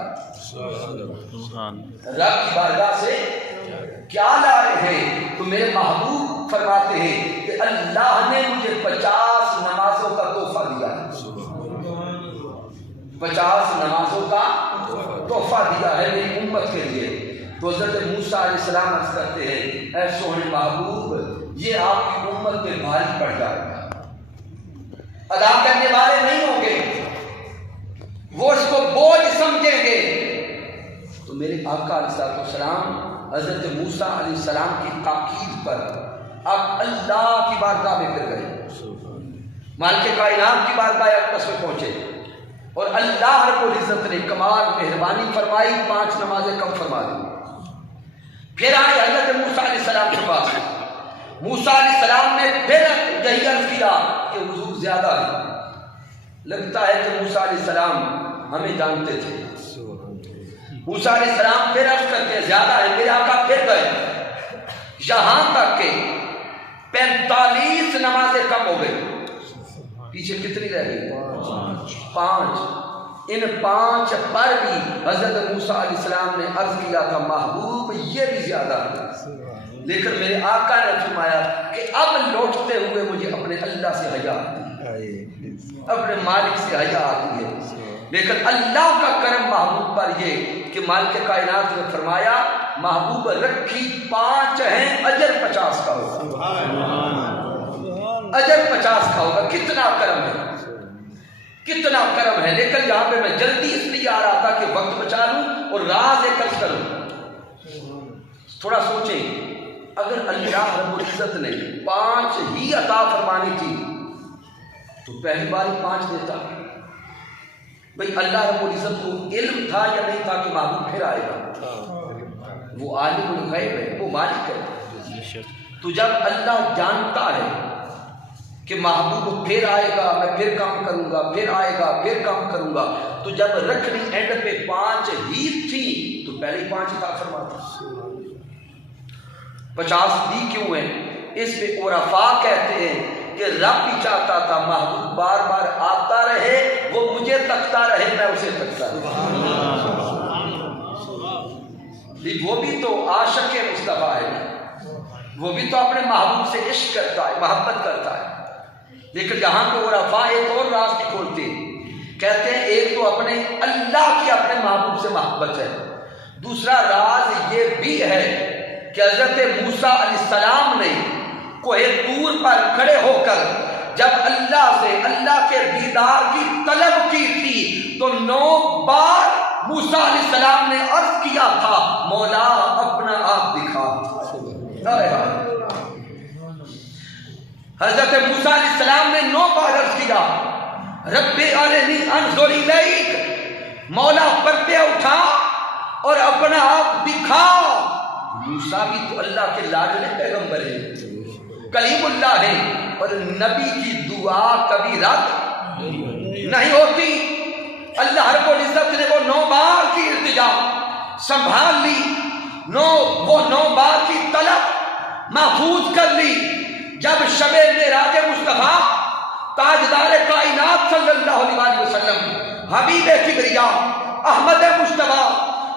رب کی بارگاہ سے کیا لائے ہیں؟ تو میرے محبوب فرماتے ہیں کہ اللہ نے مجھے 50 نمازوں کا تحفہ دیا ہے، 50 نمازوں کا تحفہ دیا ہے میری امت کے لیے۔ تو حضرت موسیٰ علیہ السلام عرض کرتے ہیں اے سونے محبوب یہ آپ کی امت پہ بھاری پڑ جائے گا، ادا کرنے والے نہیں ہوں گے، وہ اس کو بوجھ سمجھیں گے۔ تو میرے آقا علیہ السلام حضرت موسیٰ علیہ السلام کی تاکید پر اب اللہ کی بارگاہ میں پھر گئے، مالک کائنات کی بارگاہ اقدس میں پہنچے، اور اللہ رب العزت نے کمال مہربانی فرمائی، 5 نمازیں کم فرما دی۔ پھر آئے حضرت موسیٰ علیہ السلام کے پاس، موسیٰ علیہ السلام نے پھر یہی عرض کیا کہ حضور زیادہ ہے، لگتا ہے کہ موسیٰ علیہ السلام ہمیں جانتے تھے۔ موسیٰ علیہ السلام پھر عرض کرتے ہیں زیادہ ہے، میرے آقا پھر گئے، یہاں تک کہ 45 نمازیں کم ہو گئی، پیچھے کتنی رہ گئی؟ 5۔ ان 5 پر بھی حضرت موسیٰ علیہ السلام نے عرض کیا تھا محبوب یہ بھی زیادہ ہے، لیکن میرے آقا نے فرمایا کہ اب لوٹتے ہوئے مجھے اپنے اللہ سے حیا آتی ہے، اپنے مالک سے حیا آتی ہے۔ لیکن اللہ کا کرم محبوب پر یہ کہ مالک کائنات نے فرمایا محبوب رکھی 5 ہیں، اجر 50 کا ہوگا، اجر 50 کا ہوگا۔ کتنا کرم ہے، کتنا کرم ہے۔ لیکن یہاں پہ میں جلدی اس لیے آ رہا تھا کہ وقت بچا لوں اور راز ایک عرض کروں۔ تھوڑا سوچیں اگر اللہ رب العزت نے 5 ہی عطا فرمانی تھی تو پہلی بار 5 دیتا۔ بھئی اللہ رب العزت کو علم تھا یا نہیں تھا کہ محبوب پھر آئے گا؟ وہ عالم الغیب ہے، وہ مالک ہے۔ تو جب اللہ جانتا ہے کہ محبوب پھر آئے گا، میں پھر کام کروں گا، پھر آئے گا، پھر کام کروں گا، تو جب رکھنی اینڈ پہ 5 ہی تھی تو پہلے 5 عطا فرماتا۔ 50 دی کیوں ہیں؟ اس پہ عرفاء کہتے ہیں کہ رب بھی چاہتا تھا محبوب بار بار آتا رہے، وہ مجھے تکتا رہے، میں اسے تکتا رہے۔ وہ بھی تو عاشق مصطفیٰ ہے، وہ بھی تو اپنے محبوب سے عشق کرتا ہے، محبت کرتا ہے۔ لیکن یہاں پہ عرفاء ایک اور راز بھی کھولتے ہیں، کہتے ہیں ایک تو اپنے اللہ کی اپنے محبوب سے محبت ہے، دوسرا راز یہ بھی ہے کہ حضرت موسیٰ علیہ السلام نے کوہ طور پر کھڑے ہو کر جب اللہ سے اللہ کے دیدار کی طلب کی تھی تو 9 بار موسیٰ علیہ السلام نے عرض کیا تھا مولا اپنا آپ دکھا۔ حضرت موسیٰ علیہ السلام نے 9 بار عرض کیا رب ارنی انظر الیک، مولا پردے اٹھا اور اپنا آپ دکھا۔ موسیٰ بھی تو اللہ کے لاڈلے پیغمبر ہیں، کلیم اللہ ہے، اور نبی کی دعا کبھی رد نہیں ہوتی۔ اللہ رب العزت نے وہ 9 بار کی التجا سنبھال لی، وہ 9 بار کی طلب محفوظ کر لی۔ جب شب معراج مصطفیٰ تاجدار کائنات صلی اللہ علیہ وسلم حبیب کبریا احمد مصطفیٰ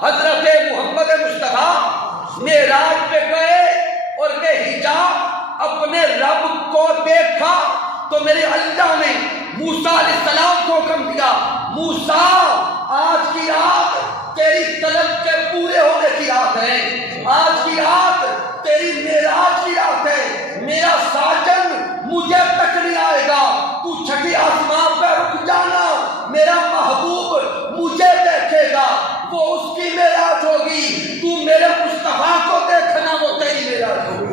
حضرت محمد مصطفیٰ معراج پہ گئے اور بے حجاب اپنے رب کو دیکھا تو میرے اللہ نے موسیٰ علیہ السلام کو حکم دیا موسیٰ آج کی رات تیری طلب کے پورے ہونے کی رات ہے، آج کی رات تیری معراج کی رات ہے، میرا ساجن مجھے تک نہیں آئے گا، تو چھٹی آسمان پہ رک جانا، میرا محبوب مجھے دیکھے گا، وہ اس کی معراج ہوگی، تو میرے مصطفیٰ کو دیکھنا، وہ تیری معراج ہوگی۔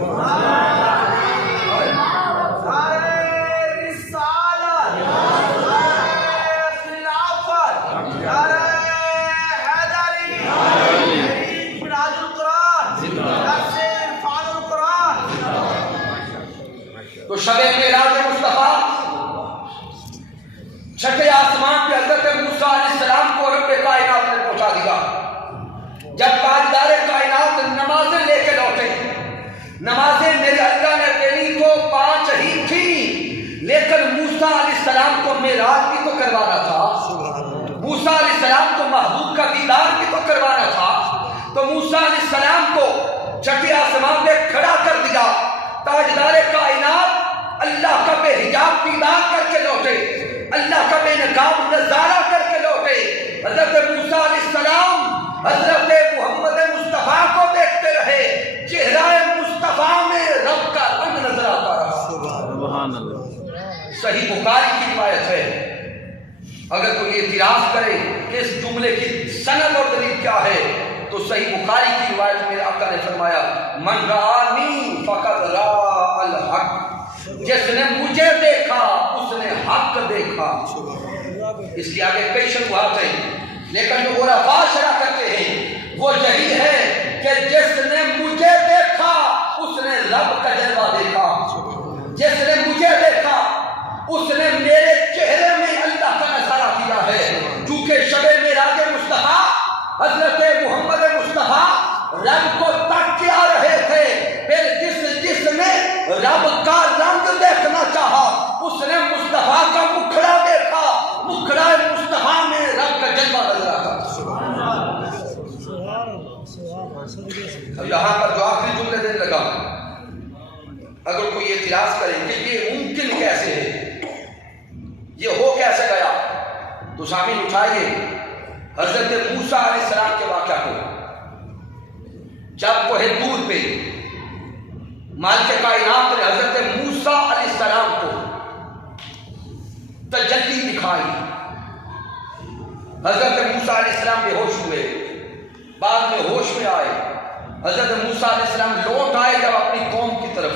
تو شب معراج مصطفیٰ چھٹے آسمان پہ حضرت موسیٰ علیہ السلام کو رب کائنات نے پہنچا دیا۔ جب تاجدار کائنات نمازیں لے کے لوٹے، نمازیں میرے اللہ نے دینی تو 5 ہی تھی، لیکن موسیٰ علیہ السلام کو معراج بھی تو کروانا تھا۔ موسیٰ علیہ السلام کو محبوب کا دیدار بھی تو کروانا تھا، تو موسیٰ علیہ السلام کو چھٹے آسمان میں کھڑا کر دیا، تاجدار کائنات اللہ کا بے حجاب دیدار کر کے لوٹے، اللہ کا بے نقاب نظارہ کر کے لوٹے۔ حضرت موسیٰ علیہ السلام حضرت محمد مصطفیٰ کو دیکھتے رہے، چہرہ مصطفیٰ میں رب کا رنگ نظر آتا رہا۔ سبحان اللہ۔ صحیح بخاری کی روایت ہے، اگر کوئی اعتراض کرے کہ اس جملے کی سند اور دلیل کیا ہے، تو صحیح بخاری کی روایت میں آقا نے فرمایا من رآنی فقد رأى الحق، جس نے مجھے دیکھا اس نے حق دیکھا۔ اس کے آگے کئی شروحات ہیں، لیکن جو عرفاء شرح کرتے ہیں وہ یہی ہے کہ جس نے مجھے دیکھا اس نے رب کا جلوہ دیکھا، جس نے مجھے دیکھا اس نے میرے چہرے میں اللہ کا نظارہ کیا ہے۔ چونکہ شب معراج مصطفیٰ حضرت محمد مصطفیٰ رب کو تک کے آ رہے تھے، پھر جس نے رب کا رنگ دیکھنا چاہا اس نے مصطفیٰ کا مکھڑا دیکھا، مکھڑا مصطفیٰ میں رب کا جلوہ نظر آتا۔ اب یہاں پر جو آخری جملے دینے لگا، اگر کوئی اعتراض کرے کہ یہ ممکن کیسے ہے، یہ ہو کیسے گیا، تو سامنے اٹھائیے حضرت موسیٰ علیہ السلام کے واقعہ کو۔ جب کوہ طور پہ مالک کائنات نے حضرت موسیٰ علیہ السلام کو تجلی دکھائی، حضرت موسیٰ علیہ السلام بے ہوش ہوئے، بعد میں ہوش میں آئے، حضرت موسیٰ علیہ السلام لوٹ آئے جب اپنی قوم کی طرف۔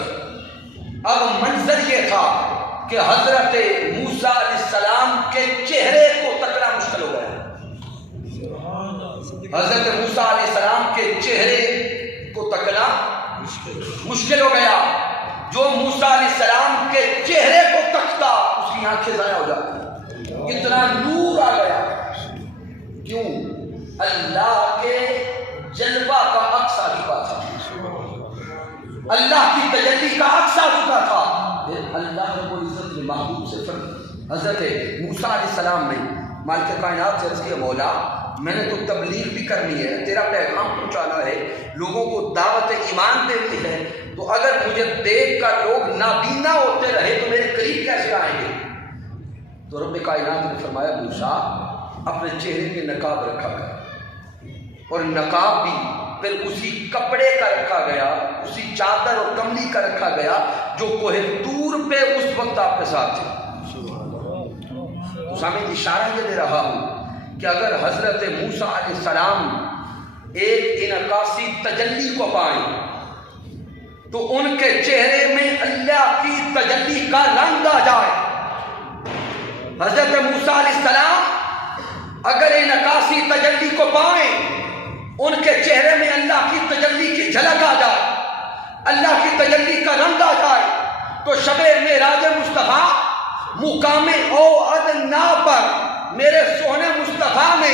اب منظر یہ تھا کہ حضرت موسیٰ علیہ السلام کے چہرے کو تکنا مشکل ہو گیا، حضرت موسیٰ علیہ السلام کے چہرے کو تکنا مشکل ہو گیا۔ جو موسیٰ علیہ السلام کے چہرے کو تکتا اس کی آنکھیں ضائع ہو جاتی، اتنا نور آ گیا۔ کیوں؟ اللہ کے جلوہ کا عکس آ چکا تھا، اللہ کی تجلی کا عکس آ چکا تھا۔ پھر اللہ رب العزت نے محبوب سے حضرت موسیٰ علیہ السلام نے مالک کائنات سے عرض کیا، مولا میں نے تو تبلیغ بھی کرنی ہے، تیرا پیغام پہنچانا ہے، لوگوں کو دعوت ایمان دینی ہے، تو اگر مجھے دیکھ کر لوگ نابینا ہوتے رہے تو میرے قریب کیسے آئیں گے؟ تو رب کائنات نے فرمایا موسیٰ اپنے چہرے پہ نقاب رکھا کر، اور نقاب بھی پھر اسی کپڑے کا رکھا گیا، اسی چادر اور کملی کا رکھا گیا جو کوہ طور پہ اس وقت آپ کے ساتھ تھے۔ تو سامنے اشارہ یہ دے رہا ہوں کہ اگر حضرت موسیٰ علیہ السلام ایک انعکاسی تجلی کو پائیں تو ان کے چہرے میں اللہ کی تجلی کا رنگ آ جائے۔ حضرت موسیٰ علیہ السلام اگر انعکاسی تجلی کو پائیں، ان کے چہرے میں اللہ کی تجلی کی جھلک آ جائے، اللہ کی تجلی کا رنگ آ جائے، تو شب معراج مصطفیٰ مقام او ادنا پر میرے سونے مصطفیٰ نے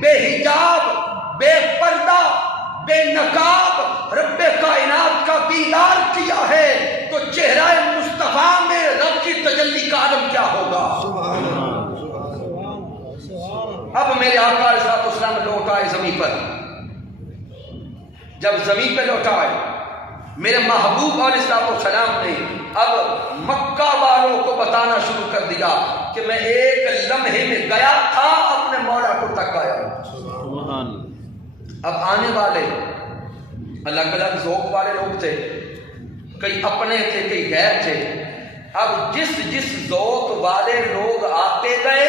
بے حجاب، بے پردہ، بے نقاب رب کائنات کا دیدار کیا ہے، تو چہرہ مصطفیٰ میں رب کی تجلی کا عالم کیا ہوگا۔ اب میرے آقا علیہ السلام لوٹ آئے زمین پر، جب زمین پہ لوٹ آئے میرے محبوب علیہ السلام نے اب مکہ والوں کو بتانا شروع کر دیا کہ میں ایک لمحے میں گیا تھا اپنے مولا کو تک آیا۔ اب آنے والے الگ الگ ذوق والے لوگ تھے، کئی اپنے تھے کئی غیر تھے۔ اب جس ذوق والے لوگ آتے گئے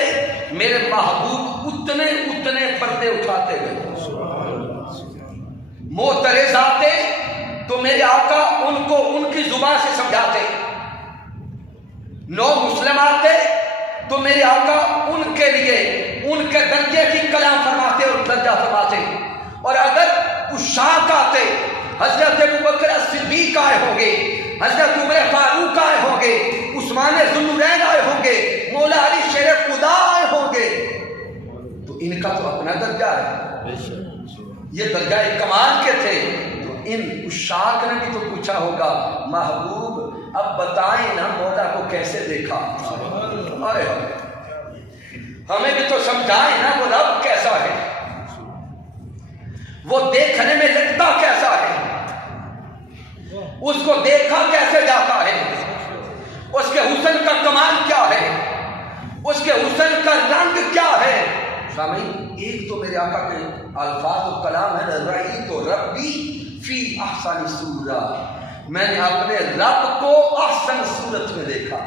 میرے محبوب اتنے پردے اٹھاتے گئے۔ معترض آتے تو میرے آقا ان کو ان کی زبان سے سمجھاتے، نو مسلم آتے تو میرے آقا ان کے لیے ان کے درجے کی کلام فرماتے اور درجہ فرماتے، اور اگر عشاق آتے حضرت ابوبکر صدیق آئے ہوں گے، حضرت عمر فاروق آئے ہوں گے، عثمان ذوالنورین آئے ہوں گے، مولا علی شیر خدا آئے ہوں گے، تو ان کا تو اپنا درجہ ہے، یہ درجہ کمال کے تھے۔ تو ان عشاق نے بھی تو پوچھا ہوگا اب بتائیں نا مولا کو کیسے دیکھا۔ ہمیں بھی تو سمجھائے نا وہ رب کیسا ہے، وہ دیکھنے میں لگتا کیسا ہے، اس کو دیکھا کیسے جاتا ہے، اس کے حسن کا کمال کیا ہے، اس کے حسن کا رنگ کیا ہے۔ سامعین، ایک تو میرے آقا کے الفاظ و کلام ہے، رأیت ربی فی احسن صورت، میں نے اپنے رب کو احسن صورت میں دیکھا،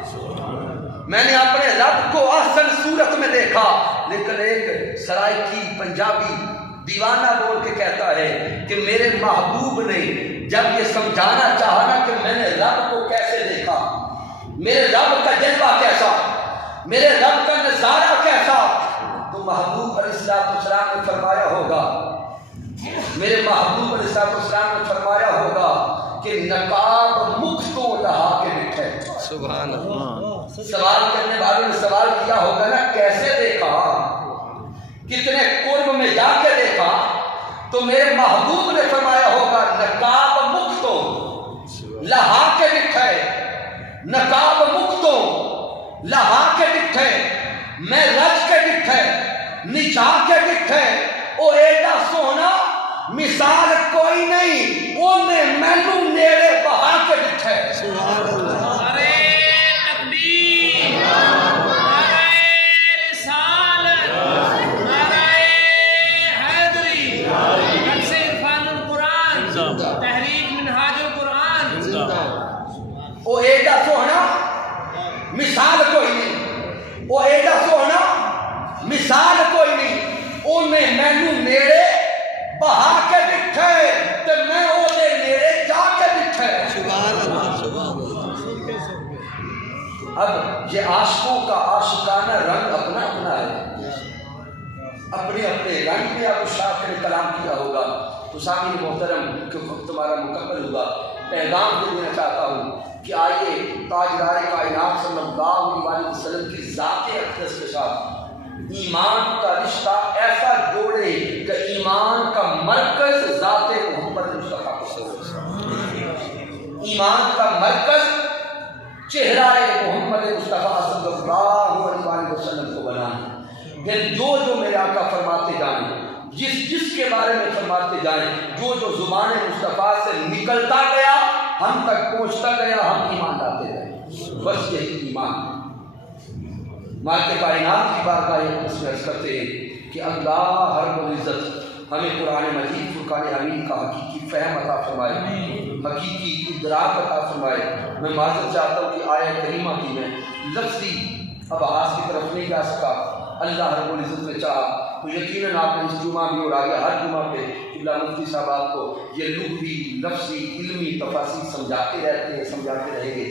میں نے اپنے رب کو احسن صورت میں دیکھا۔ لیکن ایک سرائکی پنجابی دیوانہ بول کے کہتا ہے کہ میرے محبوب نے جب یہ سمجھانا چاہا نا کہ میں نے رب کو کیسے دیکھا، میرے رب کا جلوہ کیسا، میرے رب کا نظارہ کیسا، تو محبوب علیہ السلام نے فرمایا ہوگا، میرے محبوب علیہ السلام نے فرمایا ہوگا کہ نقاب مختو لہا کے بٹھے۔ سبحان اللہ۔ سوال کرنے والوں نے سوال کیا ہوگا نا کیسے دیکھا، کتنے قرب میں جا کے دیکھا، تو میرے محبوب نے فرمایا ہوگا نقاب مختو لہا کے بٹھے، نقاب مختو لہا کے بٹھے، میں رج کے بٹھے، نچا کے بٹھے، او ایڈا سونا مثال کوئی نہیں، او نے مینو نیڑے بہا کے بٹھے۔ سبحان اللہ۔ وہ ایڈا سونا مثال کوئی نہیں، وہ ایڈا سونا مثال کوئی نہیں، انہیں مینو نیڑے بہا کے بٹھے تے میں وہ نیڑے جا کے بٹھے۔ سبحان اللہ، سبحان اللہ۔ اب یہ عاشقوں کا عاشقانہ رنگ اپنا اپنا ہے، اپنے اپنے رنگ میں اب شاعر نے کلام کیا ہوگا۔ تو سامعین محترم، کہ وقت تمہارا مکمل ہوا، پیغام دینا چاہتا ہوں کہ آئیے تاجدار کائنات صلی اللہ علیہ وسلم کی ذات اقدس کے ساتھ ایمان کا رشتہ ایسا جوڑے کہ ایمان کا مرکز ذات محمد مصطفیٰ کو، ایمان کا مرکز چہرہ محمد مصطفیٰ صلی اللہ علیہ وسلم کو بنانا۔ پھر جو جو میرے آقا فرماتے جائیں، جس کے بارے میں فرماتے جائیں، جو جو زبان مصطفیٰ سے نکلتا گیا ہم تک پہنچتا گیا، ہم ایمان لاتے گئے، بس یہی ایمان۔ مالک کائنات کی بارگاہ اس میں عرض کرتے ہیں کہ اللہ رب العزت ہمیں قرآن مجید فرقان حمید کا حقیقی فہم عطا فرمائے، حقیقی ادراک عطا فرمائے۔ میں معذرت چاہتا ہوں کہ آیہ کریمہ کی میں لفظی ابحاث کی طرف نہیں جا سکا، اللہ رب العزت نے چاہا تو یقیناً آپ نے اس جمعہ بھی اور آگے ہر جمعہ پہ قبلہ مفتی صاحب آپ کو یہ لغوی لفظی علمی تفاصیل سمجھاتے رہتے ہیں، سمجھاتے رہیں گے۔